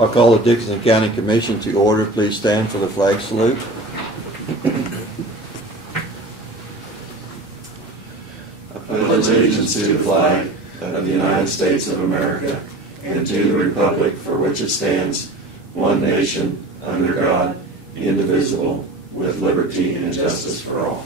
I'll call the Dickinson County Commission to order. Please stand for the flag salute. I pledge allegiance to the flag of the United States of America and to the republic for which it stands, one nation, under God, indivisible, with liberty and justice for all.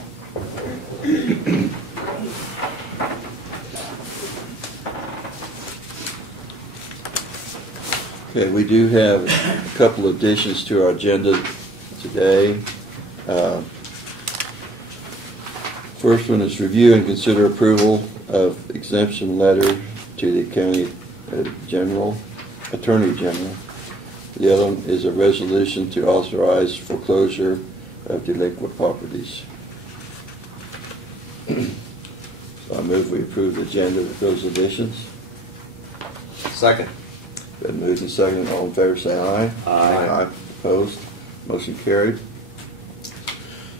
Okay, we do have a couple additions to our agenda today. First one is review and consider approval of exemption letter to the county attorney general. The other one is a resolution to authorize foreclosure of delinquent properties. So I move we approve the agenda with those additions. Second. Been moved and seconded. All in favor say aye. Aye. Opposed? Motion carried.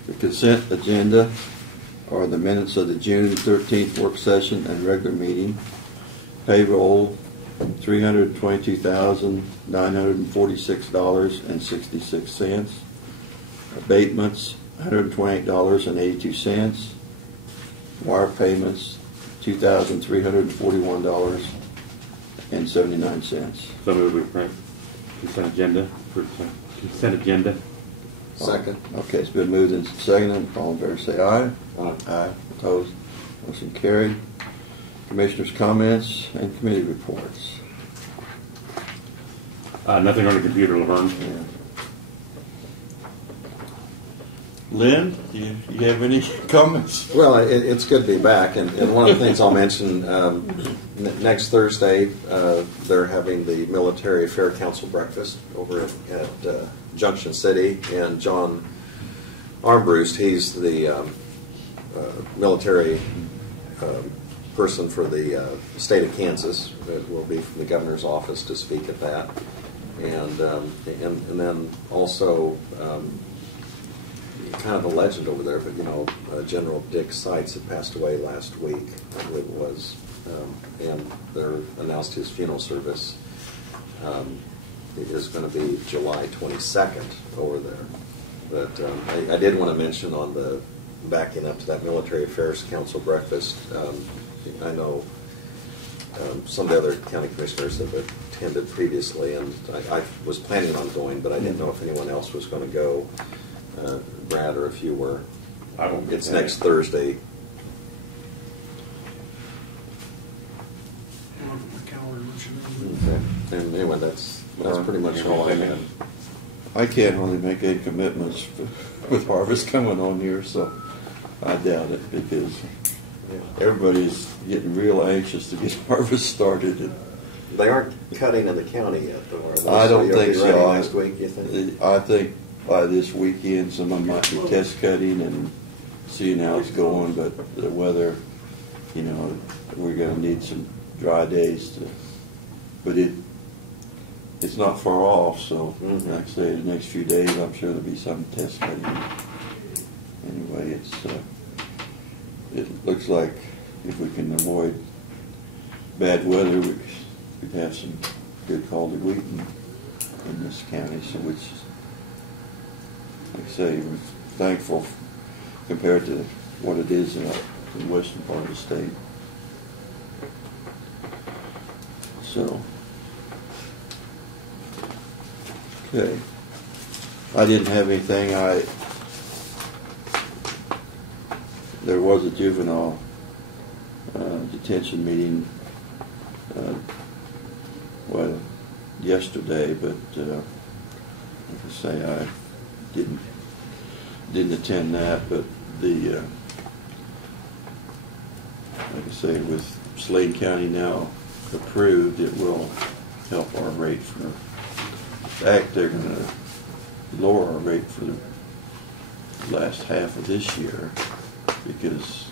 The consent agenda are the minutes of the June 13th work session and regular meeting. Payroll, $322,946.66. Abatements, $128.82. Wire payments, $2,341.79. So moved. We approve consent agenda. Second. Okay, it's been moved and seconded. All in favor say aye. Aye. Aye. Opposed? Motion carried. Commissioners' comments and committee reports. Nothing on the computer, Laverne. Yeah. Lynn, do you have any comments? Well, it's good to be back, and one of the things I'll mention, next Thursday, they're having the Military Fair Council breakfast over at Junction City, and John Armbruster, he's the military person for the state of Kansas, will be from the governor's office to speak at that, and then also kind of a legend over there, but General Dick Seitz had passed away last week, I believe it was, and they're announced his funeral service is going to be July 22nd over there. But I did want to mention on the backing up to that Military Affairs Council breakfast, I know some of the other county commissioners have attended previously, and I was planning on going, but I didn't know if anyone else was going to go. Brad, or if you were. I don't. It's next Thursday. Okay. And anyway, that's pretty much all I had. I can't really make any commitments with harvest coming on here, so I doubt it, because everybody's getting real anxious to get harvest started. And they aren't cutting in the county yet, though, are they? I don't think so. so. Next week, you think? I think by this weekend, some of them might be test cutting and seeing how it's going, but the weather, we're going to need some dry days but it's not far off, so like I say, the next few days, I'm sure there'll be some test cutting. Anyway, it looks like if we can avoid bad weather, we'd have some good quality wheat in this county, so which, like I say, we're thankful compared to what it is in the western part of the state. So, okay. I didn't have anything. There was a juvenile detention meeting, yesterday, but like I say, I didn't attend that, but like I say, with Slade County now approved, it will help our rate for. In fact, they're going to lower our rate for the last half of this year because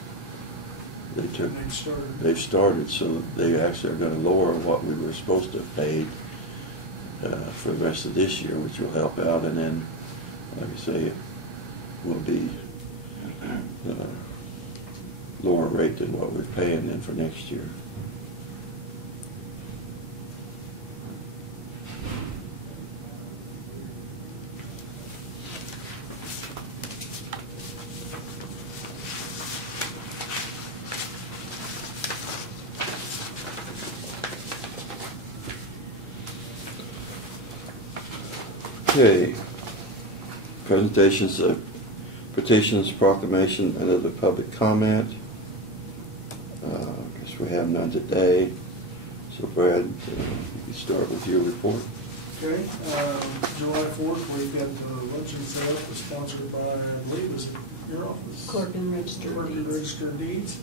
they've started, so they actually are going to lower what we were supposed to have paid for the rest of this year, which will help out, and then, like I say, it will be lower rate than what we're paying then for next year. Okay. Presentations of petitions, proclamation, and other public comment. I guess we have none today. So Brad, you can start with your report. Okay, July 4th, we've got the luncheon set up, sponsored by, I believe, is it your office? Clerk and Register Clerk and Deeds. Register Deeds.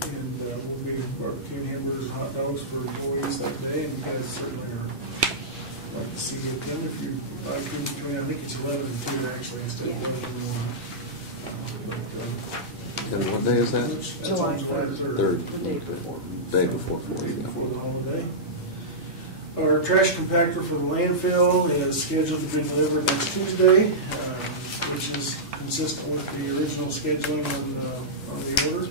And we'll be barbecuing hamburgers and hot dogs for employees that day, and you guys certainly are like to see you again if you like to join. I think it's 11 and 2 actually instead of 11 and 1. And what day is that? That's July on July 3rd. Third. The day before. Day before Day 4th. before the holiday. Our trash compactor for the landfill is scheduled to be delivered next Tuesday, which is consistent with the original scheduling on the order.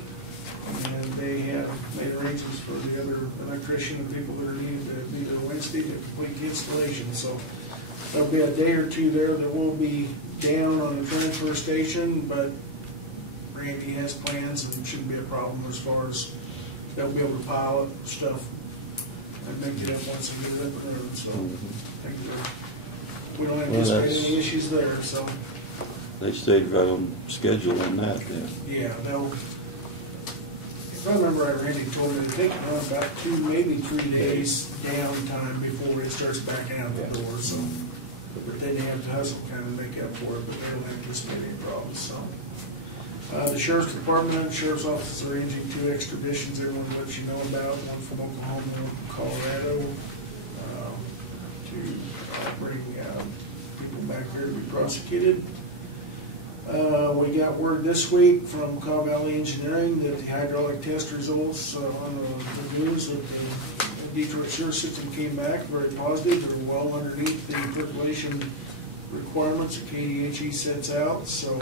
And they have made arrangements for the other electrician and people that are needed to be there Wednesday to complete the installation. So there'll be a day or two there that will be down on the transfer station, but Randy has plans and shouldn't be a problem as far as they'll be able to pile up stuff and make it up once they get it up and running. So I think we don't anticipate any issues there. So They stayed right on schedule on that then. yeah, they'll. If I remember right, Randy told me they take around about 2, maybe 3 days downtime before it starts backing out the door. So, but then they have to hustle kind of make up for it, but they don't anticipate any problems. So, the sheriff's department and sheriff's office are arranging 2 extraditions. Everyone lets you know about, one from Oklahoma, one from Colorado, to bring people back here to be prosecuted. We got word this week from Cobb Valley Engineering that the hydraulic test results on the news that the Detroit sewer system came back very positive. They're well underneath the percolation requirements that KDHE sets out. So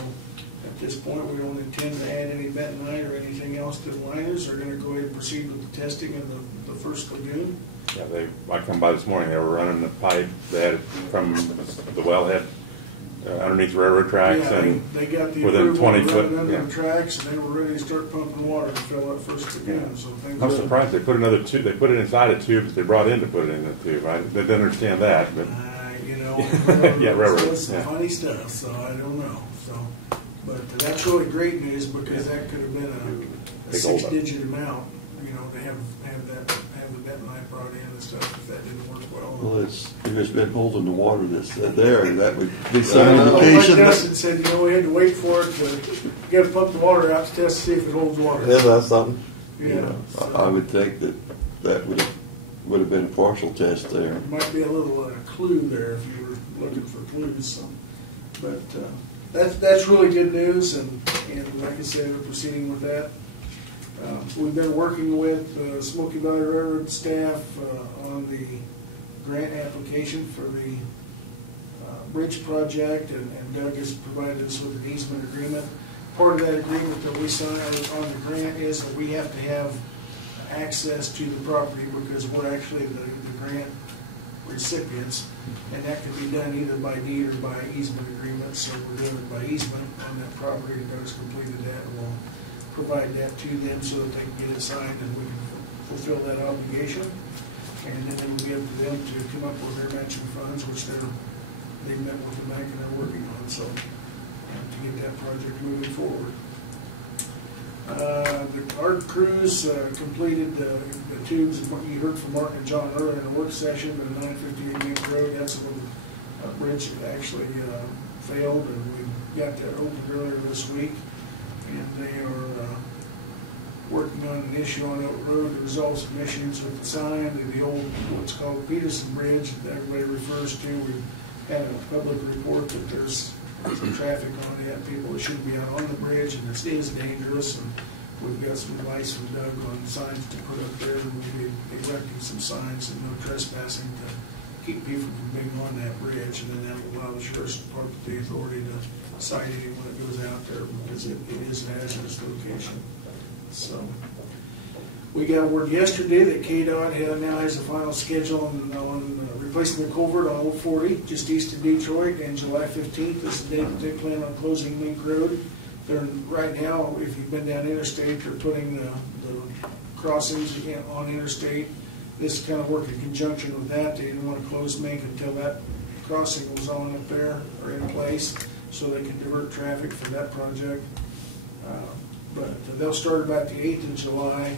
at this point, we don't intend to add any bentonite or anything else to the liners. They're going to go ahead and proceed with the testing in the first lagoon. Yeah, I come by this morning, they were running the pipe, they had it from the wellhead underneath railroad tracks, Yeah, and they got the within approval 20 to foot. run under Yeah. the tracks, and they were ready to start pumping water to fill that first lagoon. So things I'm are- surprised they put another tube, they put it inside a tube that they brought in to put it in the tube. I didn't understand that, but You know, Yeah, railroad, it's some yeah. funny stuff, so I don't know. So, but that's really great news because that could have been a Big hold up. 6-digit amount. You know, to have the bentonite brought in and stuff if that didn't work well. Well, it's just been holding the water that's there. That would be some Like indication. Justin said, you know, we had to wait for it to get to pump the water out to test to see if it holds water. Yeah, that's something. Yeah, I would think that would have been a partial test there. Might be a little clue there if you were looking for clues. So. But that's really good news, and like I said, we're proceeding with that. We've been working with Smoky Valley Railroad staff on the grant application for the bridge project, and Doug has provided us with an easement agreement. Part of that agreement that we signed on the grant is that we have to have access to the property because we're actually the grant recipients, and that can be done either by deed or by easement agreement. So we're doing it by easement on that property, and Doug's completed that, and we'll provide that to them so that they can get it signed and we can fulfill that obligation. And then it will be up to them to come up with their matching funds, which they've met with the bank and they're working on, so to get that project moving forward. The art crews completed the tubes of what you heard from Mark and John earlier in the work session, but 958 Main Road, that's a bridge that actually failed, and we got that opened earlier this week. And they are working on an issue on that road to resolve some issues with the sign and the old, what's called Peterson Bridge that everybody refers to. We've had a public report that there's some traffic on it, people that shouldn't be out on the bridge, and it is dangerous. And we've got some advice from Doug on signs to put up there, and we'll be erecting some signs and no trespassing to keep people from being on that bridge, and then that will allow the sheriff's department the authority to cite anyone that goes out there because it is an hazardous location. So we got word yesterday that KDOT now has the final schedule on replacing the culvert on Old 40 just east of Detroit, and July 15th is the day that they plan on closing Mink Road. They're right now, if you've been down interstate, they're putting the crossings on interstate. This kind of worked in conjunction with that. They didn't want to close Mink until that crossing goes on up there, or in place, so they can divert traffic for that project. But they'll start about the 8th of July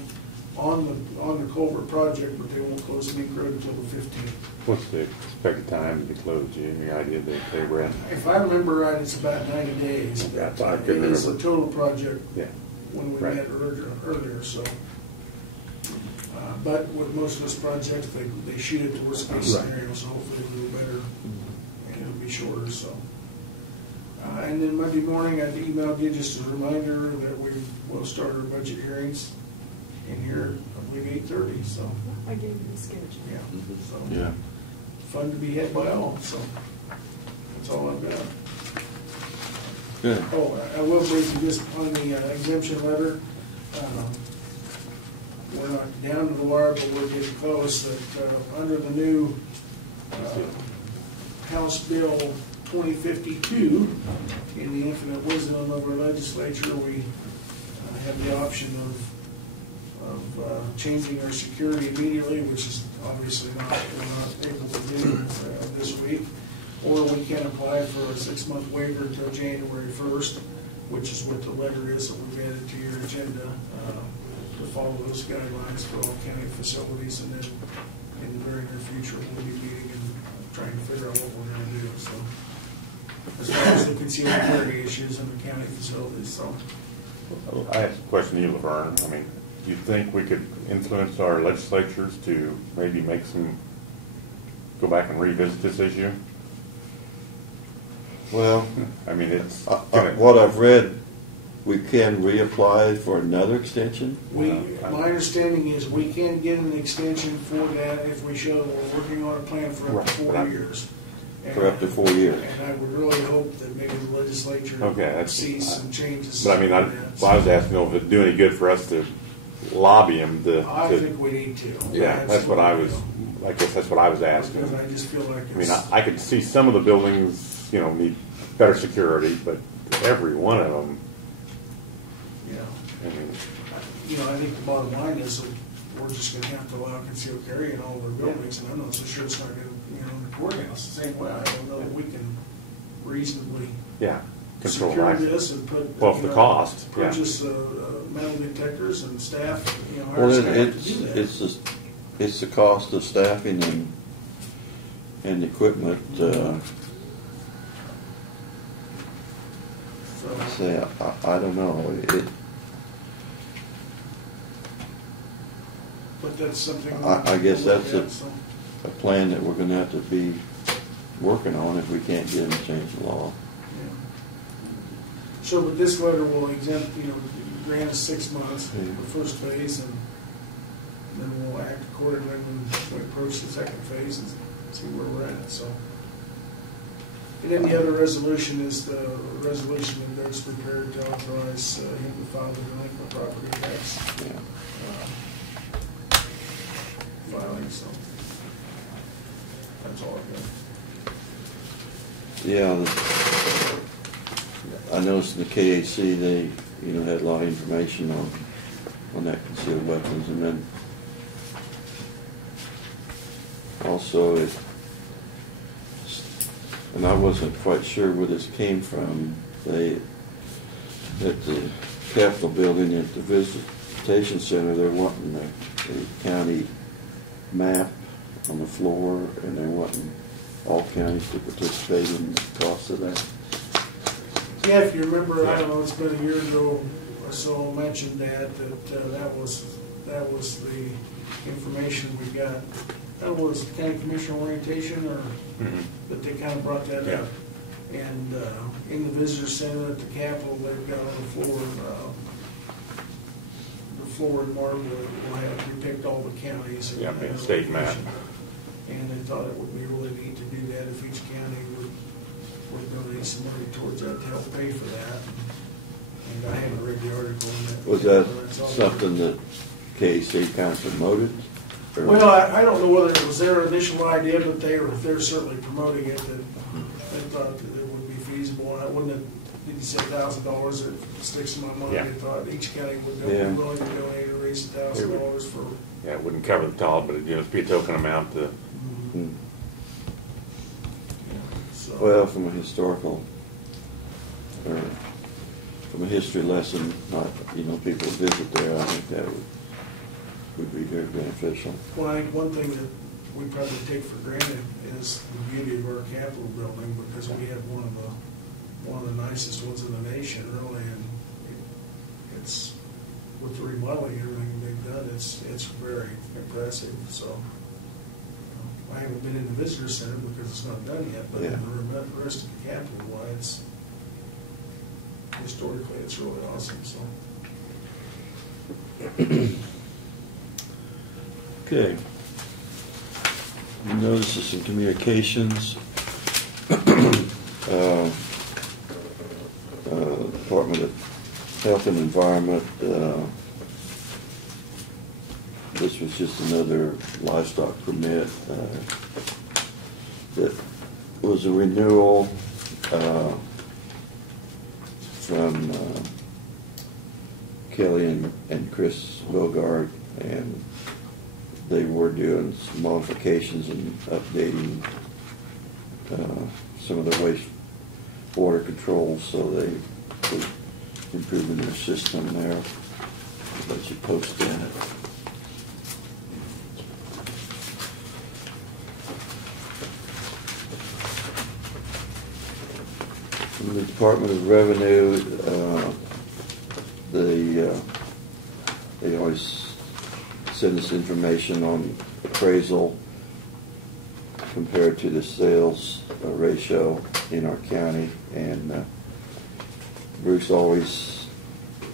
on the culvert project, but they won't close Meek Road until the 15th. What's the expected time to be closed, Jim? Any idea they were at? If I remember right, it's about 90 days. Yeah, I thought I could It is remember. a total project Yeah. when we Right. met earlier, so. But with most of those projects, they shoot at the worst case Right. scenario, so hopefully it'll be better and it'll be shorter, so. And then Monday morning, I emailed you just a reminder that we will start our budget hearings in here, I believe 8:30, so, I gave you the schedule. yeah. So Yeah. fun to be had by all, so that's all I've got. Good. Oh, I will briefly just on the exemption letter. We're not down to the wire, but we're getting close. That under the new House Bill 2052, in the infinite wisdom of our legislature, we have the option of changing our security immediately, which is obviously we're not able to do this week. Or we can apply for a 6-month waiver until January 1st, which is what the letter is that we've added to your agenda, to follow those guidelines for all county facilities. And then in the very near future, we'll be meeting and trying to figure out what we're going to do. So as far as the concealed carry issues in the county facilities, so. I asked a question to you, Laverne. I mean, do you think we could influence our legislatures to maybe go back and revisit this issue? Well, I mean, it's what I've read, we can reapply for another extension. My understanding is we can get an extension for that if we show that we're working on a plan for up to 4 years. For up to 4 years. And I would really hope that maybe the legislature sees some changes. But I mean, I was asking if it'd do any good for us to lobby him I think we need to. Yeah, that's what I guess that's what I was asking. Because I just feel like I mean, I could see some of the buildings, need better security, but every one of them, I mean, I think the bottom line is that we're just going to have to allow concealed carry in all of our buildings, and I'm not so sure it's not going to, in the courthouse the same way. I don't know that we can reasonably control secure access. this and put. Well, the cost, purchase metal detectors and staff. Well, hire staff to do that. it's the cost of staffing and equipment. Say, I don't know. But that's something. I guess that's a. a plan that we're going to have to be working on if we can't get them to change the law. Yeah. So, but this letter will exempt, grant us 6 months for the first phase, and then we'll act accordingly when we approach the second phase and see where we're at. So, and then the other resolution is the resolution that Doug's prepared to authorize him to file the delinquent property tax filing. So. That's all I've got. Yeah, I noticed in the KAC they, had a lot of information on that concealed weapons, and then also and I wasn't quite sure where this came from. At the Capitol building at the visitation center, they're wanting the county map on the floor, and they're wanting all counties to participate in the cost of that. Yeah, if you remember, I don't know, it's been a year ago or so, I mentioned that was the information we got. That was county commissioner orientation, or that they kind of brought that up. And in the visitor center at the Capitol, they've got on the floor in Marble will have depicted all the counties. And state map. And they thought it would be really neat to do that if each county would donate some money towards that to help pay for that. And I haven't read the article on that. Was that something that KAC kind of promoted? Well, I don't know whether it was their initial idea, but they're certainly promoting it. That they thought that it would be feasible. And I wouldn't have, did you say $1,000? It sticks in my mind. They thought each county would be willing to donate or raise $1,000 for. Yeah, it wouldn't cover the top, but it'd just be a token amount to. Well, from a historical, or from a history lesson, not, people visit there, I think that would be very beneficial. Well, I think one thing that we probably take for granted is the beauty of our Capitol building, because we have one of the nicest ones in the nation, really, and it's, with the remodeling, everything they've done, it's very impressive, so. I haven't been in the visitor center because it's not done yet, but Yeah. the rest of the Capitol, why historically, it's really awesome, so. Okay. Notices some communications. Department of Health and Environment. This was just another livestock permit that was a renewal from Kelly and Chris Bogart, and they were doing some modifications and updating some of their wastewater controls, so they were improving their system there. I'll let you post that. From the Department of Revenue, they always send us information on appraisal compared to the sales ratio in our county, and Bruce always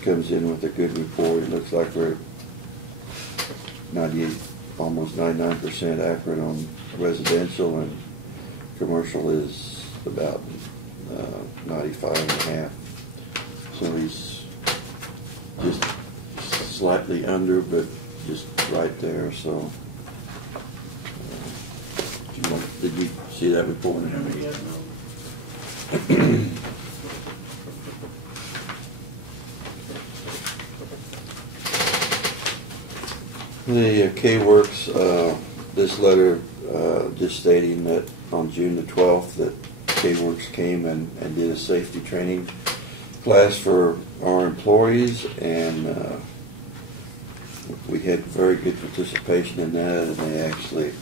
comes in with a good report. It looks like we're 98, almost 99% accurate on residential, and commercial is about 95.5. So he's just slightly under, but just right there. So, did you see that report? Haven't yet, no. The K-Works, this letter just stating that on June the 12th that K-Works came and did a safety training class for our employees, and we had very good participation in that, and they actually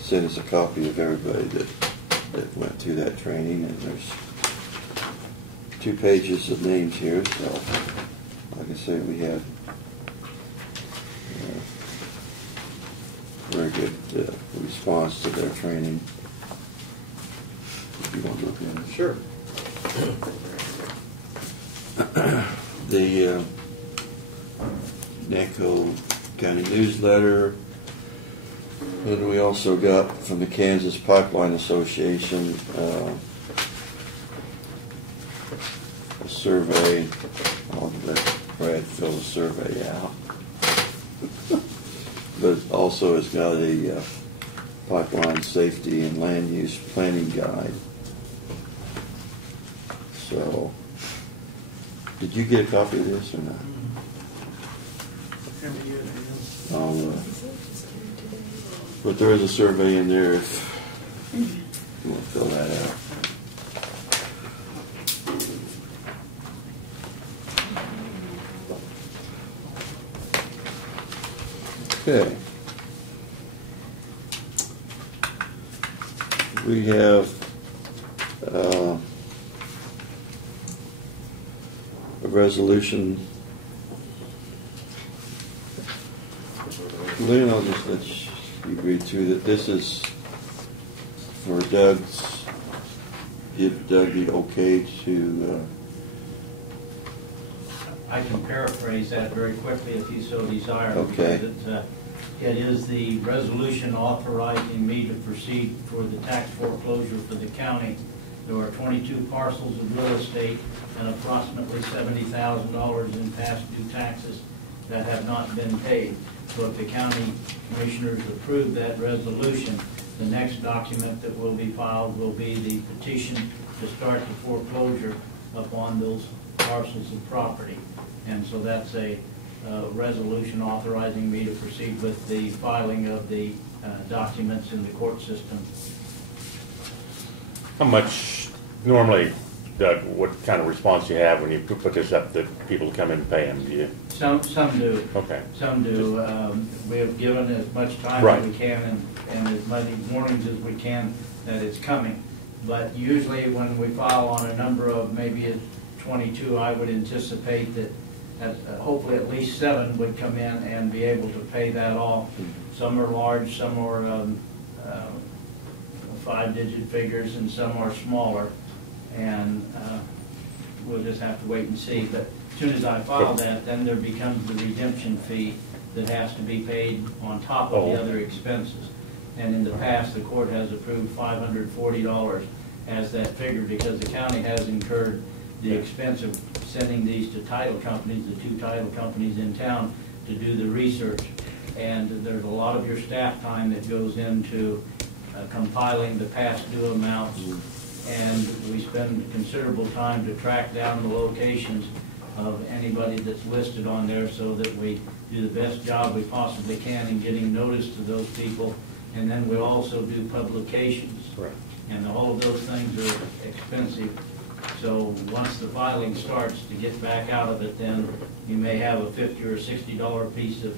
sent us a copy of everybody that went through that training, and there's 2 pages of names here, so like I say, we had very good response to their training. If you want to look at it. Sure. The Nanko County newsletter, and we also got from the Kansas Pipeline Association a survey. I'll let Brad fill the survey out. But also it's got a pipeline safety and land use planning guide. So, did you get a copy of this or not? Haven't yet, But there is a survey in there if you want to fill that out. Okay. We have a resolution. Lynn, I'll just let you read through that. This is for Doug's, give Doug the okay to I can paraphrase that very quickly if you so desire. Okay. Because it is the resolution authorizing me to proceed for the tax foreclosure for the county. There are 22 parcels of real estate and approximately $70,000 in past due taxes that have not been paid. So if the county commissioners approve that resolution, the next document that will be filed will be the petition to start the foreclosure upon those parcels of property. And so that's a resolution authorizing me to proceed with the filing of the documents in the court system. How much, normally, Doug, what kind of response you have when you put this up that people come in and pay them? Do you? Some do. Okay. Some do. We have given as much time Right. as we can and as many warnings as we can that it's coming. But usually when we file on a number of maybe 22, I would anticipate that hopefully at least 7 would come in and be able to pay that off. Some are large, some are 5-digit figures, and some are smaller. And we'll just have to wait and see. But as soon as I file that, then there becomes the redemption fee that has to be paid on top of the other expenses. And in the past, the court has approved $540 as that figure because the county has incurred the expense of sending these to title companies, the 2 title companies in town, to do the research. And there's a lot of your staff time that goes into compiling the past due amounts. And we spend considerable time to track down the locations of anybody that's listed on there so that we do the best job we possibly can in getting notice to those people. And then we also do publications. Right. And all of those things are expensive. So once the filing starts, to get back out of it, then you may have a $50 or $60 piece of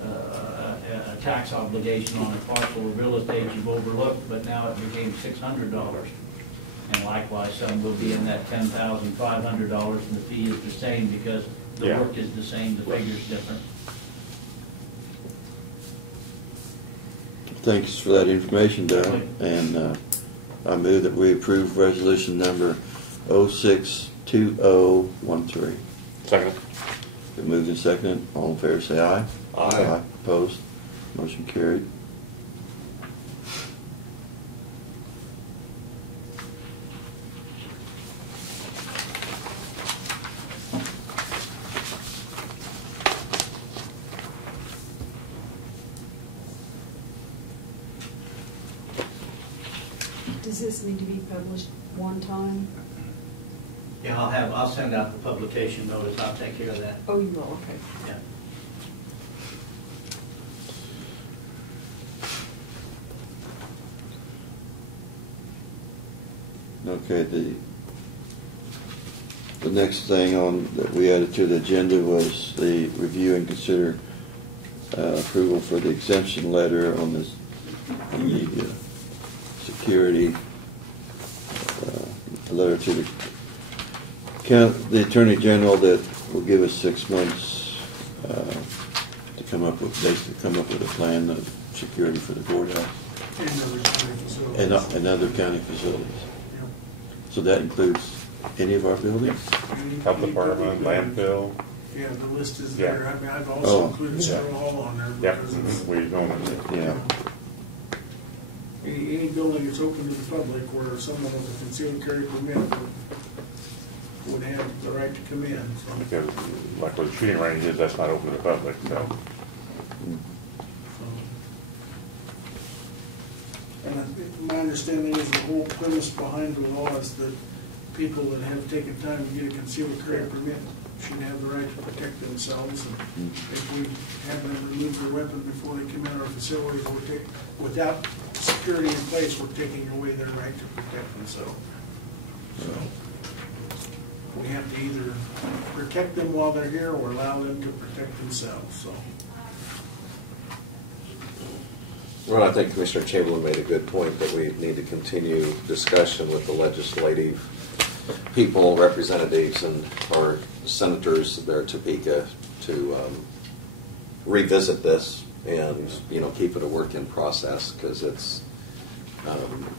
a tax obligation on a parcel of real estate you've overlooked, but now it became $600. And likewise, some will be in that $10,500, and the fee is the same because the work is the same, the figure's different. Thanks for that information, Doug. And I move that we approve resolution number 062013. Second. Been moved and seconded. All in favor say aye. Aye. Opposed? Motion carried. Does this need to be published one time? Yeah, I'll send out the publication notice. I'll take care of that. Oh, you will, okay. Yeah. Okay, the next thing on that we added to the agenda was the review and consider approval for the exemption letter on this, on the security letter to the Attorney General that will give us 6 months to basically come up with a plan of security for the courthouse And other county facilities. and other county facilities. Yep. So that includes any of our buildings? Health department, landfill. Yeah, the list is Yeah. there. I mean, I've also Oh. included Central Hall on there Yep, because it's, we own it. Yeah. any building that's open to the public where someone with a concealed carry permit would have the right to come in, so. Because like where the shooting range is, that's not open to the public, so. And my understanding is the whole premise behind the law is that people that have taken time to get a concealed carry permit should have the right to protect themselves. And if we have them remove their weapon before they come in our facilities, without security in place, we're taking away their right to protect themselves. So we have to either protect them while they're here or allow them to protect themselves, so. Well, I think Commissioner Chamberlain made a good point that we need to continue discussion with the legislative people, representatives, and our senators there at Topeka to revisit this and, keep it a work in process because it's,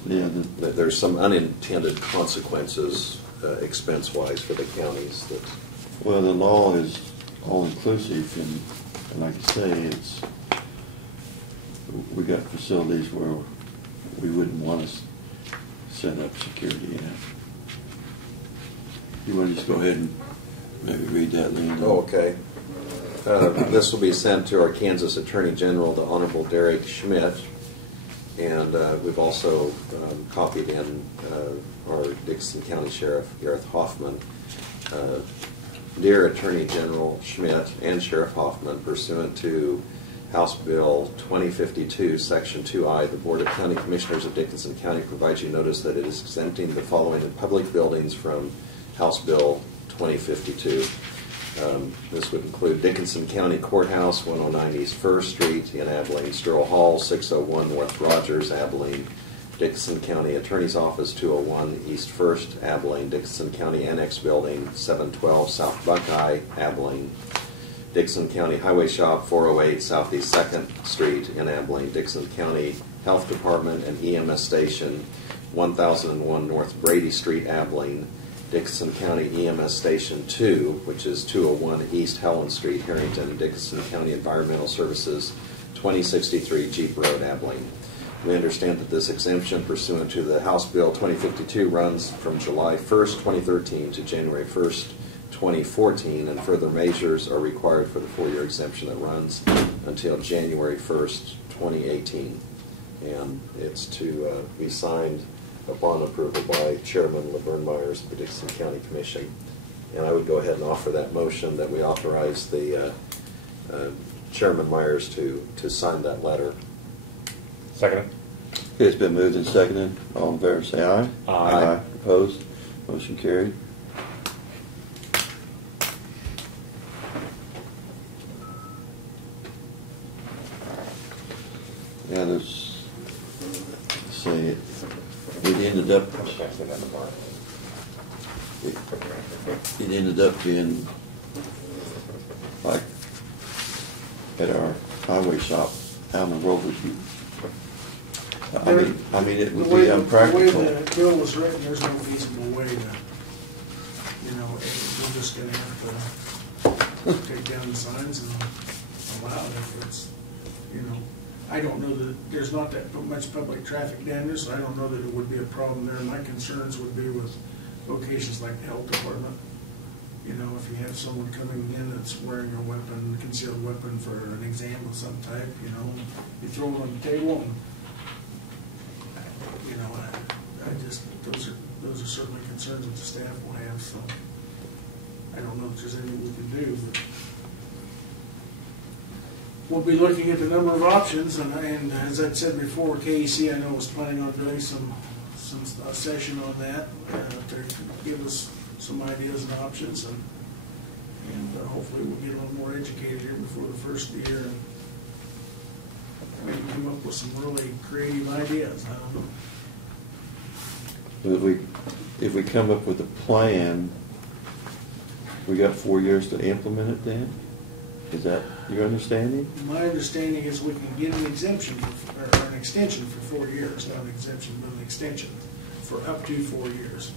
there's some unintended consequences expense-wise for the counties that. Well, the law is all-inclusive, and like I say, we got facilities where we wouldn't want to set up security in it. You want to just go ahead and maybe read that, Linda? Oh, okay. This will be sent to our Kansas Attorney General, the Honorable Derek Schmidt, and we've also copied in our Dixon County Sheriff, Gareth Hoffman. Dear Attorney General Schmidt and Sheriff Hoffman, pursuant to House Bill 2052, Section 2I, the Board of County Commissioners of Dickinson County provides you notice that it is exempting the following in public buildings from House Bill 2052. This would include Dickinson County Courthouse, 109 East First Street in Abilene, Stroh Hall, 601 North Rogers, Abilene, Dickinson County Attorney's Office, 201 East First, Abilene, Dickinson County Annex Building, 712 South Buckeye, Abilene, Dickinson County Highway Shop, 408 Southeast 2nd Street in Abilene, Dickinson County Health Department and EMS Station, 1001 North Brady Street, Abilene, Dickinson County EMS Station 2, which is 201 East Helen Street, Harrington, Dickinson County Environmental Services, 2063 Jeep Road, Abilene. We understand that this exemption pursuant to the House Bill 2052 runs from July 1st, 2013 to January 1st, 2014, and further measures are required for the 4-year exemption that runs until January 1st, 2018. And it's to be signed upon approval by Chairman Laverne Myers of the Dickinson County Commission. And I would go ahead and offer that motion that we authorize the Chairman Myers to sign that letter. Second. Okay, it's been moved and seconded. All in favor, say aye. Aye. Opposed? Motion carried. Yeah, there's, let's see, it ended up, it ended up being like at our highway shop, how in the world would you, I mean, it would be unpractical. The way the bill was written, there's no feasible way to, you know, we're just gonna have to take down the signs and allow it if it's, you know, I don't know that, there's not that much public traffic down there, so I don't know that it would be a problem there. My concerns would be with locations like the health department. You know, if you have someone coming in that's wearing a weapon, concealed weapon for an exam of some type, you know, you throw it on the table and, you know, I just, those are certainly concerns that the staff will have, so I don't know if there's anything we can do, but we'll be looking at the number of options, and as I'd said before, KEC I know was planning on doing some session on that to give us some ideas and options, and hopefully we'll get a little more educated here before the first of the year and maybe come up with some really creative ideas. I don't know. If we come up with a plan, we got 4 years to implement it then? Is that your understanding? My understanding is we can get an exemption or an extension for 4 years, not an exemption, but an extension for up to 4 years.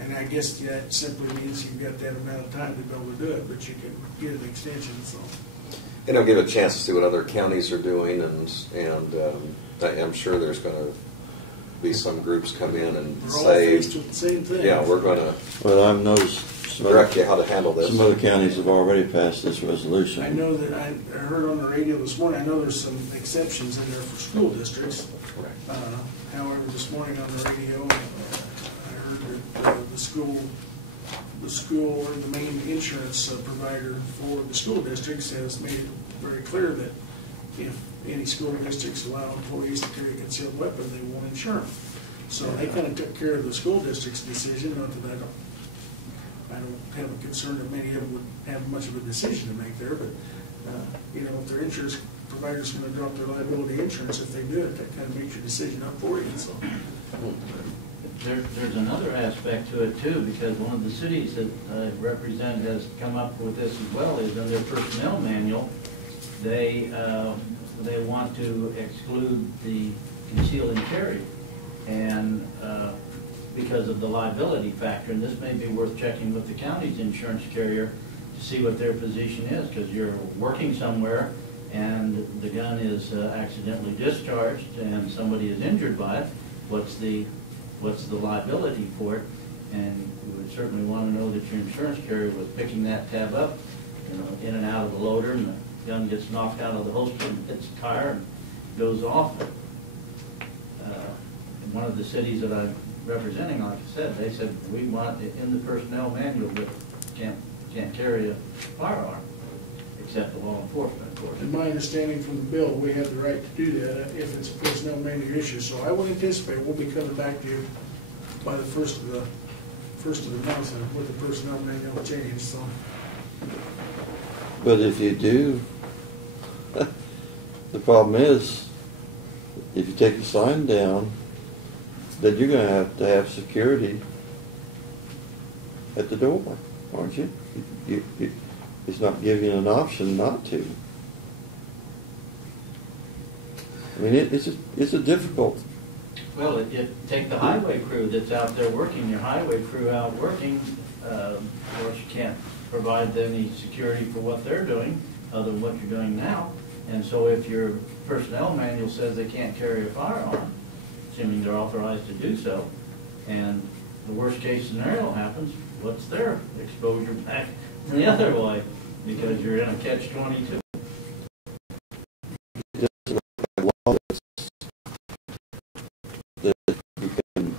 And I guess that simply means you've got that amount of time to be able to do it, but you can get an extension, so. And it'll give a chance to see what other counties are doing, and I'm sure there's going to be some groups come in and We're all say, faced with the same thing. yeah, we're going to Well, I've noticed direct you how to handle this. some other counties have already passed this resolution. I know that I heard on the radio this morning, I know there's some exceptions in there for school districts. However, this morning on the radio, I heard that the school or the main insurance provider for the school districts has made it very clear that if any school districts allow employees to carry a concealed weapon, they won't insure them. So they kind of took care of the school district's decision. Not that I don't have a concern that many of them would have much of a decision to make there, but you know, if their insurance provider's going to drop their liability insurance, if they do it, that kind of makes your decision up for you. So. There's another aspect to it too, because one of the cities that I represent has come up with this as well, is in their personnel manual, they want to exclude the conceal and carry, and because of the liability factor, and this may be worth checking with the county's insurance carrier to see what their position is, because you're working somewhere and the gun is accidentally discharged and somebody is injured by it, what's the liability for it? And we would certainly want to know that your insurance carrier was picking that tab up, you know, in and out of the loader, and the gun gets knocked out of the holster and hits the tire and goes off. In one of the cities that I'm representing, like I said, they said we want it in the personnel manual, but can't can't carry a firearm, except the law enforcement, of course. In my understanding from the bill, we have the right to do that if it's a personnel manual issue. So I would anticipate we'll be coming back to you by the first of the month with the personnel manual change, so. But if you do, the problem is, if you take the sign down, then you're gonna have security at the door, aren't you? It's not giving you an option not to. I mean, it's a difficult. Well, take the highway crew that's out there working, your highway crew out working, of course you can't provide them any security for what they're doing, other than what you're doing now. And so if your personnel manual says they can't carry a firearm, assuming they're authorized to do so, and the worst case scenario happens, what's their exposure back the other way? Because you're in a catch-22. That you can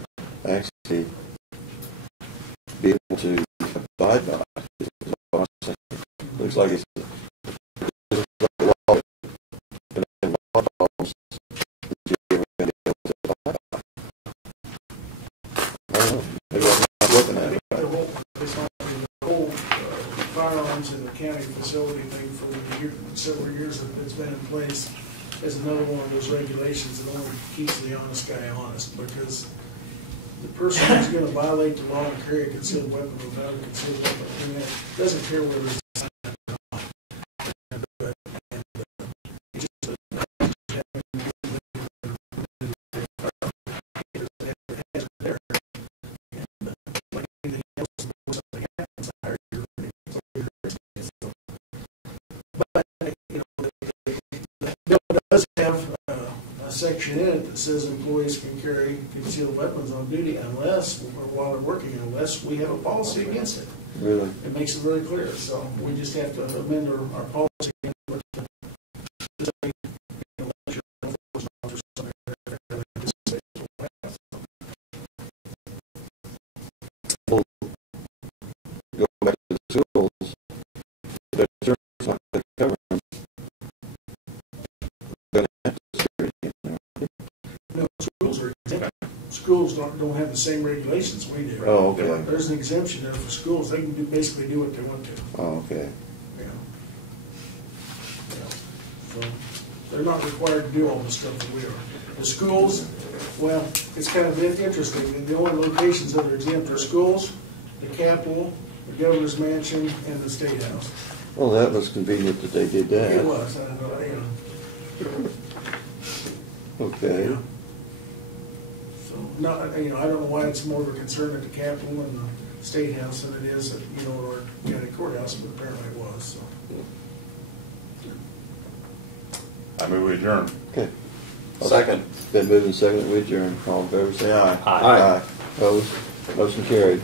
actually be able to abide by. Is what I'm saying. Looks like it's a law. Problems that you're ever going to be able to abide by. I don't know. Maybe I'm not looking at it right. The whole firearms in the county facility thing for several years that it's been in place is another one of those regulations that only keeps the honest guy honest, because the person who's going to violate the law and carry a concealed weapon without a concealed weapon, I mean, doesn't care whether it's does have a section in it that says employees can carry concealed weapons on duty unless, or while they're working, unless we have a policy against it. Really? It makes it very clear, so we just have to amend our policy. Go back to the schools, but it's not going to cover them. They're going to have security in there. No, schools are exempt. Schools don't have the same regulations we do. Oh, okay. There's an exemption there for schools. They can basically do what they want to. Oh, okay. Yeah. So they're not required to do all the stuff that we are. The schools, well, it's kind of interesting. The only locations that are exempt are schools, the Capitol, the governor's mansion, and the State House. Well, that was convenient that they did that. It was, Okay. Yeah. So, not, I don't know why it's more of a concern at the Capitol and the State House than it is at, our county courthouse, but apparently it was, so. I move we adjourn. Okay. Second. Been moving second, we adjourn. All in favor, say aye. Aye. Opposed? Motion carried.